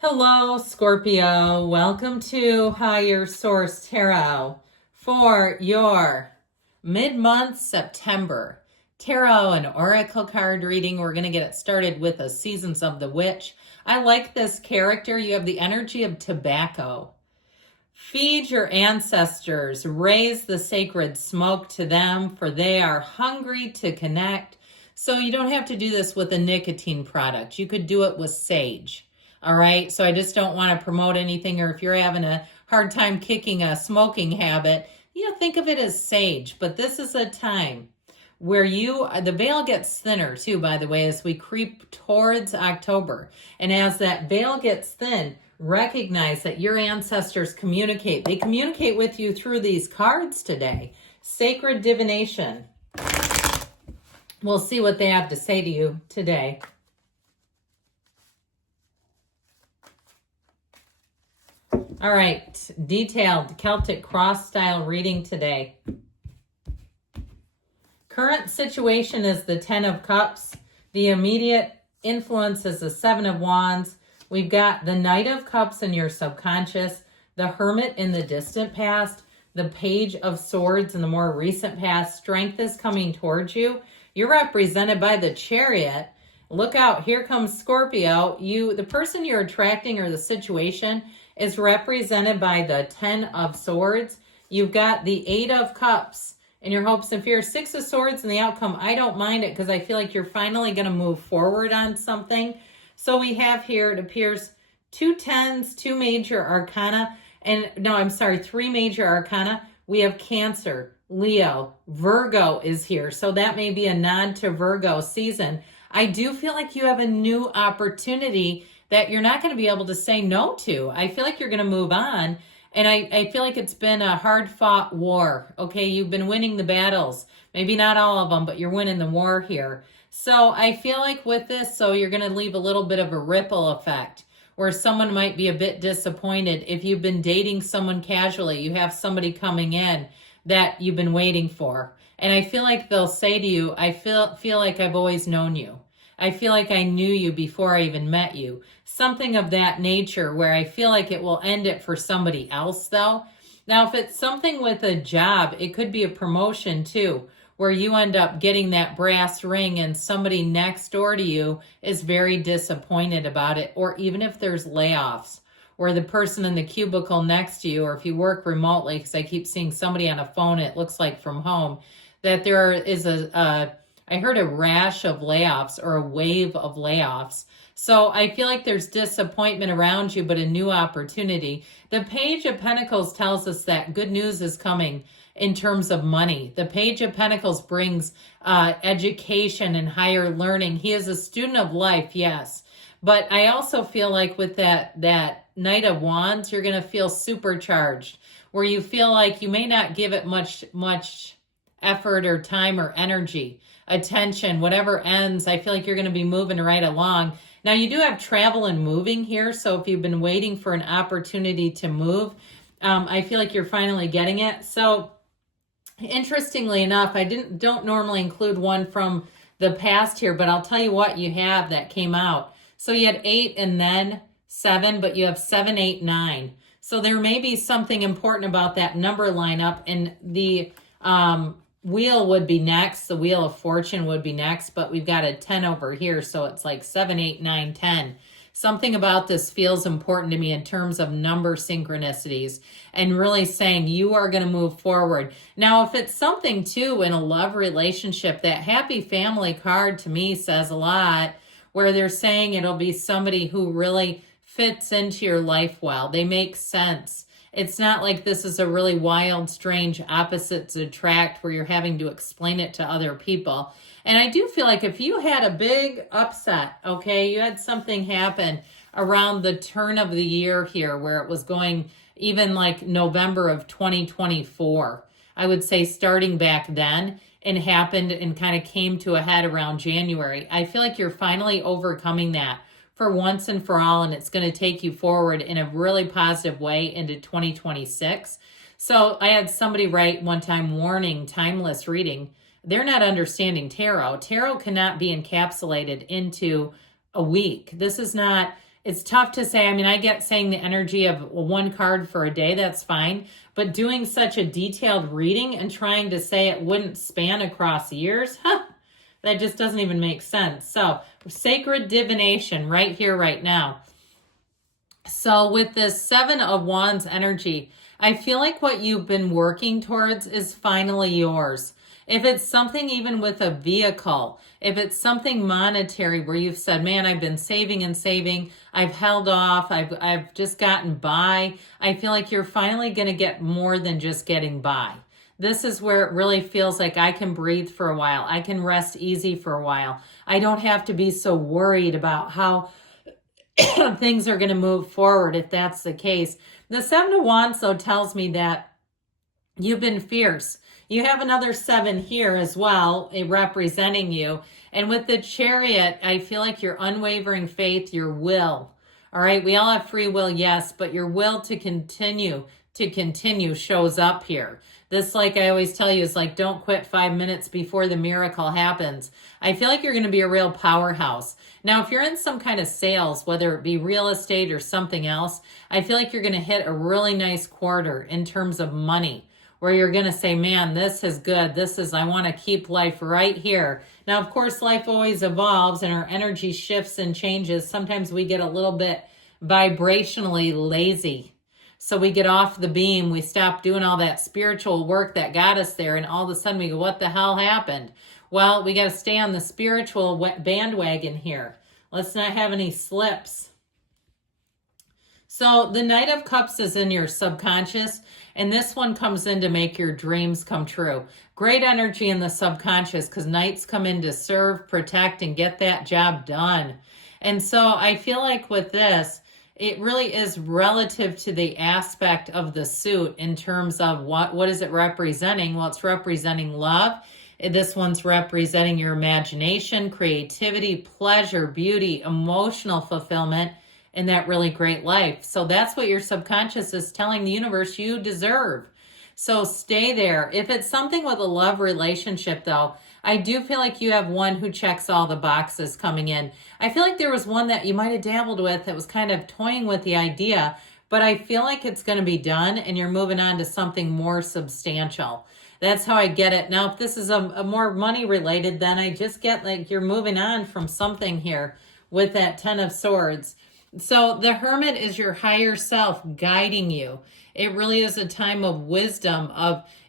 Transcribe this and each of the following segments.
Hello, Scorpio. Welcome to Higher Source Tarot for your mid-month September tarot and oracle card reading. We're going to get it started with the Seasons of the Witch. I like this character. You have the energy of tobacco. Feed your ancestors, raise the sacred smoke to them, for they are hungry to connect. So you don't have to do this with a nicotine product. You could do it with sage. All right. So I just don't want to promote anything, or if you're having a hard time kicking a smoking habit, think of it as sage. But this is a time where the veil gets thinner too, by the way, as we creep towards October. And as that veil gets thin, recognize that your ancestors communicate. They communicate with you through these cards today. Sacred divination. We'll see what they have to say to you today. All right, detailed Celtic cross style reading today. Current situation is the 10 of Cups. The immediate influence is the 7 of Wands. We've got the Knight of Cups in your subconscious, the Hermit in the distant past, the Page of Swords in the more recent past. Strength is coming towards you. You're represented by the Chariot. Look out, here comes Scorpio. The person you're attracting or the situation is represented by the 10 of Swords. You've got the 8 of Cups in your hopes and fears. 6 of Swords in the outcome. I don't mind it because I feel like you're finally going to move forward on something. So we have here, it appears, 2 tens, 2 major arcana. And no, I'm sorry, 3 major arcana. We have Cancer, Leo, Virgo is here. So that may be a nod to Virgo season. I do feel like you have a new opportunity that you're not going to be able to say no to. I feel like you're going to move on. And I feel like it's been a hard-fought war. Okay, you've been winning the battles. Maybe not all of them, but you're winning the war here. So I feel like with this, you're going to leave a little bit of a ripple effect where someone might be a bit disappointed. If you've been dating someone casually, you have somebody coming in that you've been waiting for. And I feel like they'll say to you, I feel like I've always known you. I feel like I knew you before I even met you. Something of that nature, where I feel like it will end it for somebody else though. Now, if it's something with a job, it could be a promotion too, where you end up getting that brass ring and somebody next door to you is very disappointed about it. Or even if there's layoffs, where the person in the cubicle next to you, or if you work remotely, because I keep seeing somebody on a phone, it looks like from home, that there is I heard a rash of layoffs or a wave of layoffs. So I feel like there's disappointment around you, but a new opportunity. The Page of Pentacles tells us that good news is coming in terms of money. The Page of Pentacles brings education and higher learning. He is a student of life, yes. But I also feel like with that Knight of Wands, you're going to feel supercharged, where you feel like you may not give it much effort or time or energy, attention, whatever ends. I feel like you're going to be moving right along. Now, you do have travel and moving here. So if you've been waiting for an opportunity to move, I feel like you're finally getting it. So interestingly enough, I don't normally include one from the past here, but I'll tell you what you have that came out. So you had 8 and then 7, but you have 7, 8, 9. So there may be something important about that number lineup, and the wheel would be next. The Wheel of Fortune would be next, but we've got a 10 over here. So it's like 7, 8, 9, 10. Something about this feels important to me in terms of number synchronicities and really saying you are going to move forward. Now, if it's something too in a love relationship, that happy family card to me says a lot, where they're saying it'll be somebody who really fits into your life well. They make sense. It's not like this is a really wild, strange opposites attract where you're having to explain it to other people. And I do feel like if you had a big upset, okay, you had something happen around the turn of the year here where it was going even like November of 2024, I would say starting back then, and happened and kind of came to a head around January. I feel like you're finally overcoming that for once and for all, and it's going to take you forward in a really positive way into 2026. So I had somebody write one time, warning, timeless reading. They're not understanding tarot. Tarot cannot be encapsulated into a week. This is not it's tough to say. I mean, I get saying the energy of one card for a day, that's fine. But doing such a detailed reading and trying to say it wouldn't span across years, that just doesn't even make sense. So, sacred divination right here, right now. So with this Seven of Wands energy, I feel like what you've been working towards is finally yours. If it's something even with a vehicle, if it's something monetary where you've said, man, I've been saving and saving, I've held off, I've just gotten by, I feel like you're finally going to get more than just getting by. This is where it really feels like I can breathe for a while. I can rest easy for a while. I don't have to be so worried about how things are going to move forward if that's the case. The Seven of Wands, though, tells me that you've been fierce. You have another 7 here as well, representing you. And with the Chariot, I feel like your unwavering faith, your will. All right, we all have free will, yes, but your will to continue shows up here. This, like I always tell you, is like don't quit 5 minutes before the miracle happens. I feel like you're going to be a real powerhouse. Now, if you're in some kind of sales, whether it be real estate or something else, I feel like you're going to hit a really nice quarter in terms of money, where you're going to say, man, this is good. I want to keep life right here. Now, of course, life always evolves and our energy shifts and changes. Sometimes we get a little bit vibrationally lazy. So we get off the beam, we stop doing all that spiritual work that got us there, and all of a sudden we go, what the hell happened? Well, we got to stay on the spiritual bandwagon here. Let's not have any slips. So the Knight of Cups is in your subconscious, and this one comes in to make your dreams come true. Great energy in the subconscious because Knights come in to serve, protect, and get that job done. And so I feel like with this, it really is relative to the aspect of the suit in terms of what is it representing? Well, it's representing love. This one's representing your imagination, creativity, pleasure, beauty, emotional fulfillment, and that really great life. So that's what your subconscious is telling the universe you deserve. So stay there. If it's something with a love relationship, though, I do feel like you have one who checks all the boxes coming in. I feel like there was one that you might have dabbled with that was kind of toying with the idea, but I feel like it's going to be done and you're moving on to something more substantial. That's how I get it. Now, if this is a more money related, then I just get like you're moving on from something here with that 10 of Swords. So the Hermit is your higher self guiding you. It really is a time of wisdom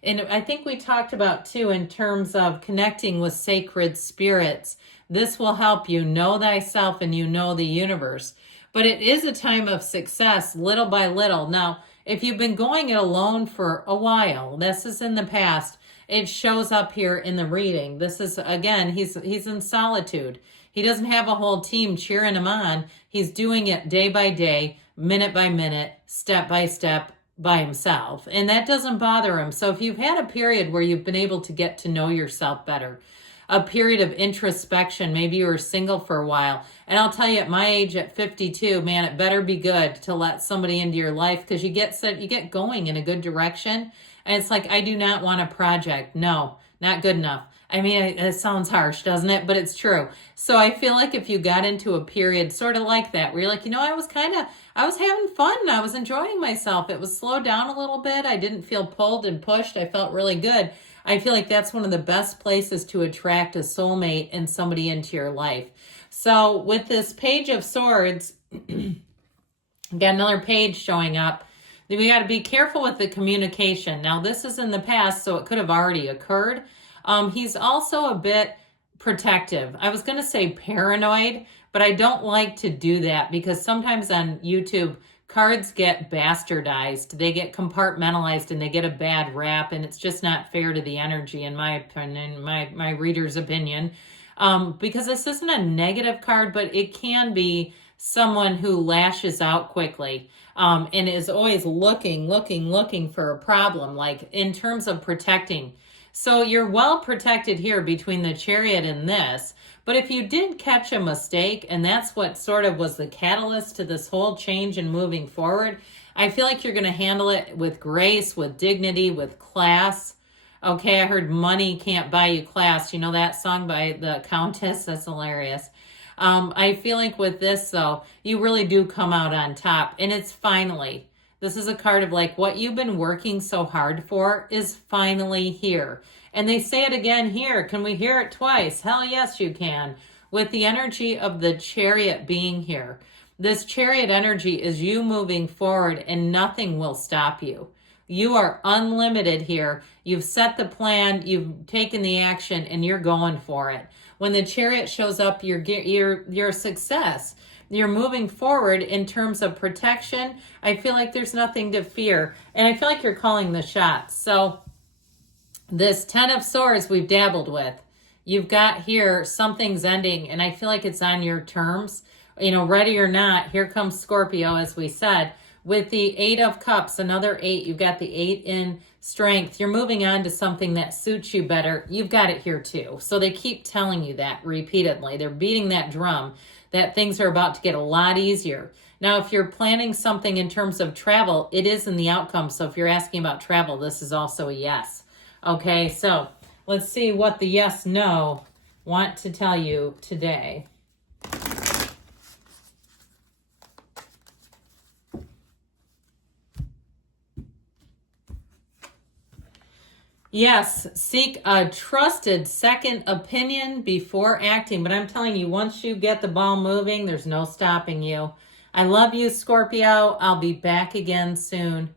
and I think we talked about too in terms of connecting with sacred spirits. This will help you know thyself and you know the universe. But it is a time of success little by little. Now, if you've been going it alone for a while, this is in the past, it shows up here in the reading. This is, again, he's in solitude. He doesn't have a whole team cheering him on. He's doing it day by day, minute by minute, step by step by himself. And that doesn't bother him. So if you've had a period where you've been able to get to know yourself better, a period of introspection, maybe you were single for a while. And I'll tell you, at my age, at 52, man, it better be good to let somebody into your life because you get going in a good direction. And it's like, I do not want a project. No, not good enough. I mean, it sounds harsh, doesn't it? But it's true. So I feel like if you got into a period sort of like that, where you're like, I was having fun. I was enjoying myself. It was slowed down a little bit. I didn't feel pulled and pushed. I felt really good. I feel like that's one of the best places to attract a soulmate and somebody into your life. So with this Page of Swords, got another page showing up. We got to be careful with the communication. Now, this is in the past, so it could have already occurred. He's also a bit protective. I was going to say paranoid, but I don't like to do that because sometimes on YouTube, cards get bastardized. They get compartmentalized and they get a bad rap, and it's just not fair to the energy, in my opinion, my reader's opinion. Because this isn't a negative card, but it can be someone who lashes out quickly and is always looking for a problem, like in terms of protecting. So you're well protected here between the Chariot and this. But if you did catch a mistake, and that's what sort of was the catalyst to this whole change and moving forward, I feel like you're going to handle it with grace, with dignity, with class. Okay, I heard money can't buy you class. You know that song by the Countess? That's hilarious. I feel like with this, though, you really do come out on top. And it's finally. This is a card of like what you've been working so hard for is finally here. And they say it again here. Can we hear it twice? Hell yes, you can. With the energy of the Chariot being here. This Chariot energy is you moving forward and nothing will stop you. You are unlimited here. You've set the plan, you've taken the action, and you're going for it. When the Chariot shows up, you're a success. You're moving forward in terms of protection. I feel like there's nothing to fear. And I feel like you're calling the shots. So this 10 of Swords we've dabbled with. You've got here, something's ending, and I feel like it's on your terms. You know, ready or not, here comes Scorpio, as we said. With the 8 of Cups, another 8, you've got the 8 in Strength. You're moving on to something that suits you better. You've got it here too. So they keep telling you that repeatedly. They're beating that drum that things are about to get a lot easier. Now, if you're planning something in terms of travel, it is in the outcome. So if you're asking about travel, this is also a yes. Okay, so let's see what the yes, no want to tell you today. Yes, seek a trusted second opinion before acting. But I'm telling you, once you get the ball moving, there's no stopping you. I love you, Scorpio. I'll be back again soon.